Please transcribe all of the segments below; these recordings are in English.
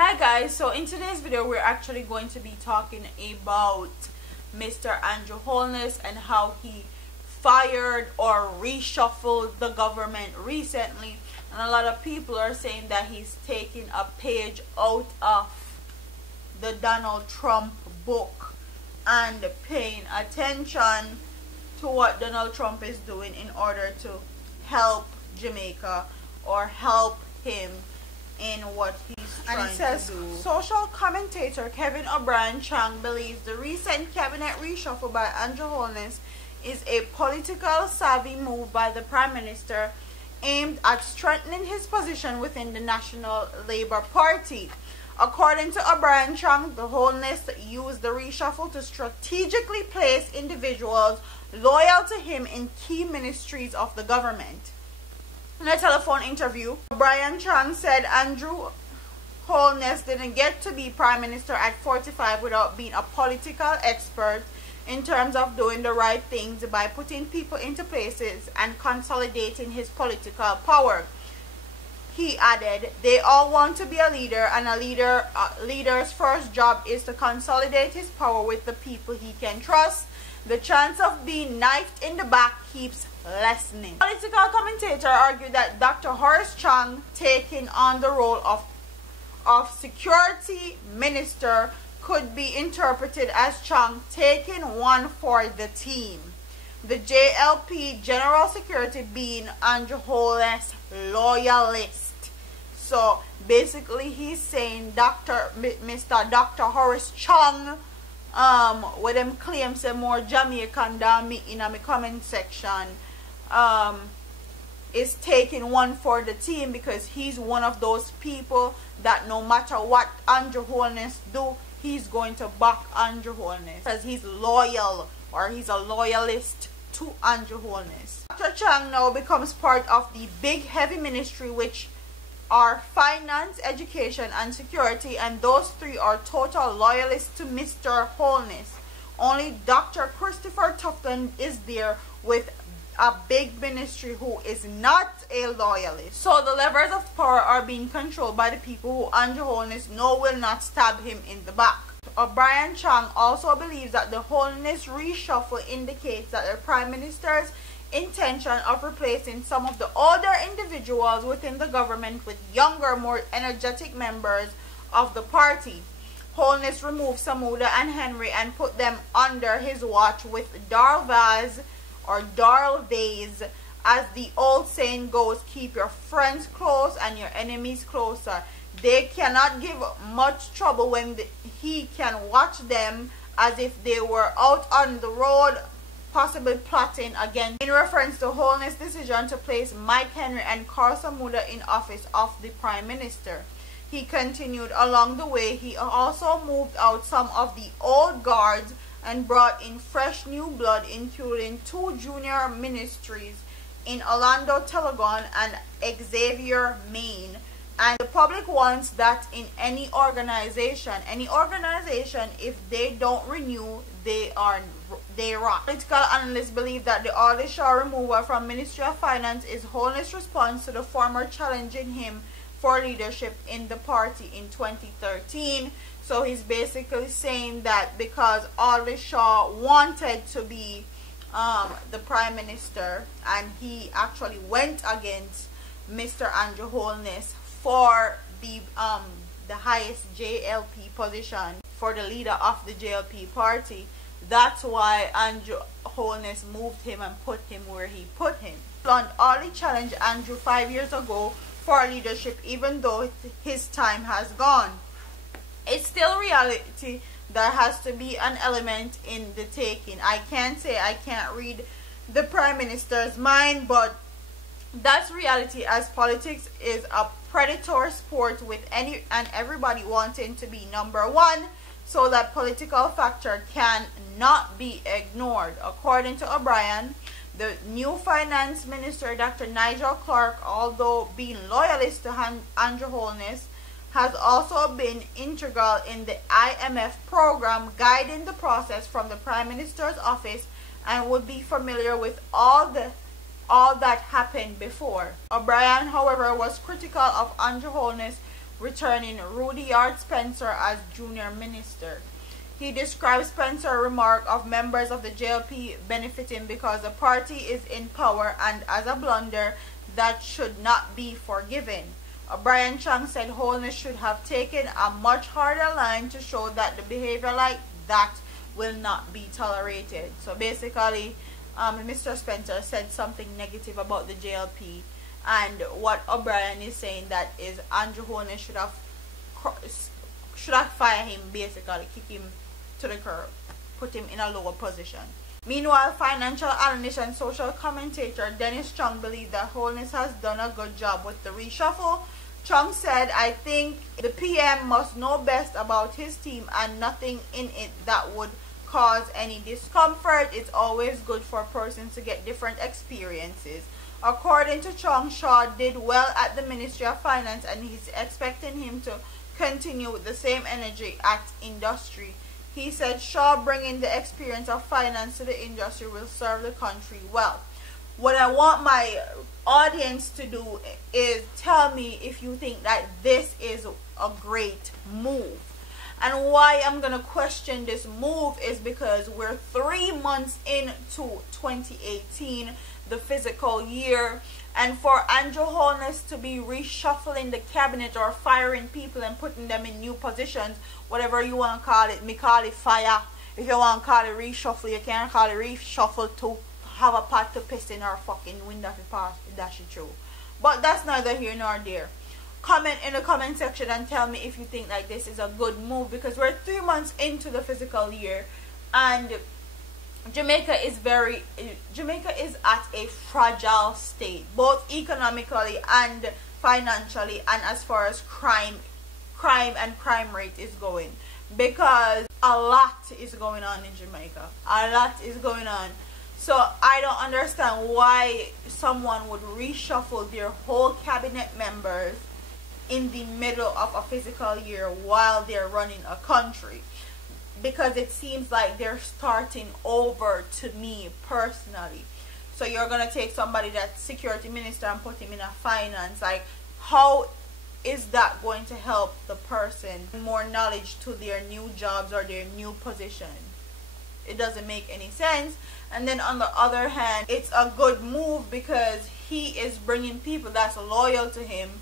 Hi guys, so in today's video we're actually going to be talking about Mr. Andrew Holness and how he fired or reshuffled the government recently, and a lot of people are saying that he's taking a page out of the Donald Trump book and paying attention to what Donald Trump is doing in order to help Jamaica or help him in what he's trying to do. Social commentator Kevin O'Brien Chang believes the recent cabinet reshuffle by Andrew Holness is a political savvy move by the Prime Minister aimed at strengthening his position within the National Labour Party. According to O'Brien Chang, the Holness used the reshuffle to strategically place individuals loyal to him in key ministries of the government. In a telephone interview, O'Brien Chang said Andrew Holness didn't get to be Prime Minister at 45 without being a political expert in terms of doing the right things by putting people into places and consolidating his political power. He added, they all want to be a leader, and a leader's first job is to consolidate his power with the people he can trust. The chance of being knifed in the back keeps lessening. Political commentator argued that Dr. Horace Chang taking on the role of security minister could be interpreted as Chang taking one for the team. The JLP General Secretary being Andrew Holness loyalist. So basically he's saying Mr. Dr. Horace Chang with them claims say more Jamaican than me in my comment section is taking one for the team, because he's one of those people that no matter what Andrew Holness do, he's going to back Andrew Holness because he's loyal, or he's a loyalist to Andrew Holness. Dr. Chang now becomes part of the big heavy ministry, which are finance, education and security, and those three are total loyalists to Mr. Holness. Only Dr. Christopher Tufton is there with a big ministry who is not a loyalist. So the levers of power are being controlled by the people who Andrew Holness know will not stab him in the back. O'Brien Chang also believes that the Holness reshuffle indicates that the Prime Minister's intention of replacing some of the older individuals within the government with younger, more energetic members of the party. Holness removed Samuda and Henry and put them under his watch with Darl days. As the old saying goes, keep your friends close and your enemies closer. They cannot give much trouble when he can watch them as if they were out on the road, possibly plotting again. In reference to Holness' decision to place Mike Henry and Carl Samuda in office of the Prime Minister. He continued, along the way he also moved out some of the old guards and brought in fresh new blood, including 2 junior ministries in Orlando Telegon and Xavier, Maine. And the public wants that in any organization, if they don't renew, they rot. Political analysts believe that the Aldershot removal from Ministry of Finance is Holness' response to the former challenging him for leadership in the party in 2013. So he's basically saying that because Aldershot wanted to be the Prime Minister, and he actually went against Mr. Andrew Holness for the highest JLP position, for the leader of the JLP party. That's why Andrew Holness moved him and put him where he put him. Ollie challenged Andrew 5 years ago for leadership, even though his time has gone. It's still reality. There has to be an element in the taking. I can't say I can't read the Prime Minister's mind, but that's reality, as politics is a predator sport with any and everybody wanting to be number one, so that political factor can not be ignored. According to O'Brien, the new finance minister, Dr. Nigel Clark, although being loyalist to Andrew Holness, has also been integral in the IMF program, guiding the process from the Prime Minister's office, and would be familiar with all that happened before. O'Brien, however, was critical of Andrew Holness returning Rudy Art Spencer as junior minister. He describes Spencer's remark of members of the JLP benefiting because the party is in power and as a blunder that should not be forgiven. O'Brien Chang said Holness should have taken a much harder line to show that the behavior like that will not be tolerated. So basically, Mr. Spencer said something negative about the JLP, and what O'Brien is saying that is Andrew Holness should have fired him, basically kick him to the curb, put him in a lower position. Meanwhile, financial analyst and social commentator Dennis Chung believed that Holness has done a good job with the reshuffle. Chung said, "I think the PM must know best about his team and nothing in it that would cause any discomfort. It's always good for persons to get different experiences." According to Chung, Shaw did well at the Ministry of Finance and he's expecting him to continue with the same energy at industry. He said Shaw bringing the experience of finance to the industry will serve the country well. What I want my audience to do is tell me if you think that this is a great move. And why I'm going to question this move is because we're 3 months into 2018, the fiscal year, and for Andrew Holness to be reshuffling the cabinet or firing people and putting them in new positions, whatever you want to call it, me call it fire. If you want to call it reshuffle, you can call it reshuffle to have a pot to piss in our fucking window to pass, dash it through. But that's neither here nor there. Comment in the comment section and tell me if you think like this is a good move, because we're 3 months into the fiscal year and Jamaica is at a fragile state, both economically and financially, and as far as crime rate is going, because a lot is going on in Jamaica. A lot is going on. So I don't understand why someone would reshuffle their whole cabinet members in the middle of a fiscal year while they're running a country, because it seems like they're starting over to me personally. So you're gonna take somebody that's security minister and put him in a finance. Like, how is that going to help the person more knowledge to their new jobs or their new position? It doesn't make any sense. And then on the other hand, it's a good move because he is bringing people that's loyal to him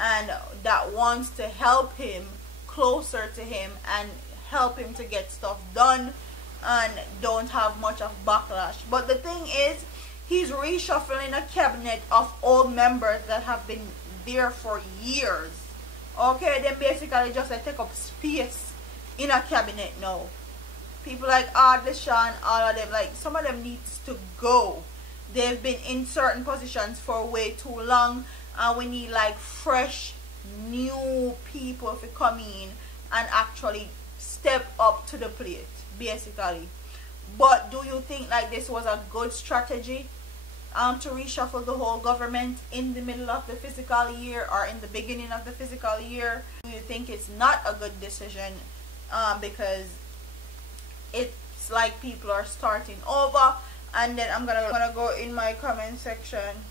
and that wants to help him closer to him and help him to get stuff done and don't have much of backlash. But the thing is, he's reshuffling a cabinet of old members that have been there for years. Okay, then basically just like take up space in a cabinet now. People like Deshaun, all of them, like some of them needs to go. They've been in certain positions for way too long, and we need like fresh new people to come in and actually step up to the plate, basically. But do you think like this was a good strategy to reshuffle the whole government in the middle of the fiscal year or in the beginning of the fiscal year? Do you think it's not a good decision because it's like people are starting over? And then I'm gonna go in my comment section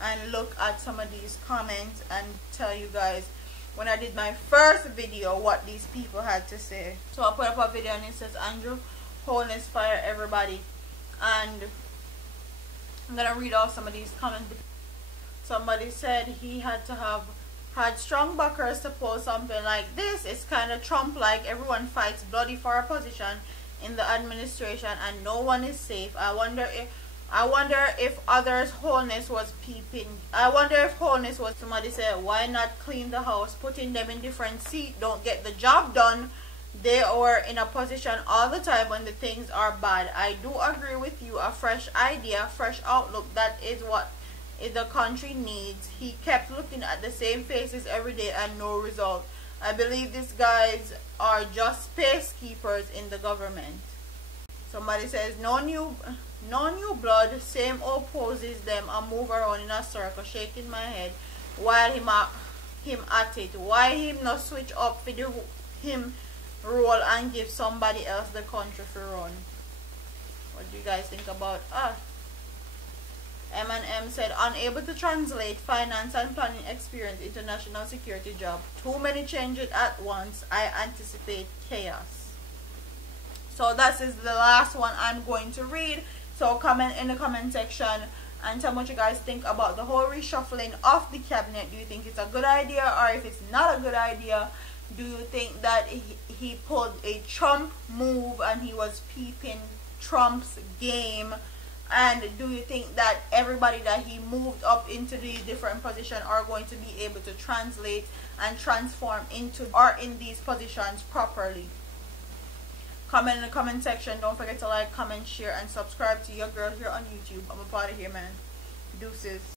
and look at some of these comments and tell you guys when I did my first video what these people had to say. So I put up a video and it says Andrew Holness fire everybody, and I'm gonna read out some of these comments. Somebody said he had to have had strong backers to post something like this. It's kind of Trump-like. Everyone fights bloody for a position in the administration and no one is safe. I wonder if others Holness was peeping. I wonder if Holness was, somebody said, why not clean the house, putting them in different seats, don't get the job done. They are in a position all the time when the things are bad. I do agree with you, a fresh idea, fresh outlook, that is what the country needs. He kept looking at the same faces every day and no result. I believe these guys are just peacekeepers in the government. Somebody says no new blood, same old poses them and move around in a circle, shaking my head while him at it. Why him not switch up for him role and give somebody else the country for run? What do you guys think about M&M said, unable to translate finance and planning experience into national security job. Too many changes at once. I anticipate chaos. So that is the last one I'm going to read. So comment in the comment section and tell me what you guys think about the whole reshuffling of the cabinet. Do you think it's a good idea, or if it's not a good idea? Do you think that he pulled a Trump move and he was peeping Trump's game? And do you think that everybody that he moved up into the different position are going to be able to translate and transform into or in these positions properly? Comment in the comment section. Don't forget to like, comment, share, and subscribe to your girl here on YouTube. I'm a part of here, man. Deuces.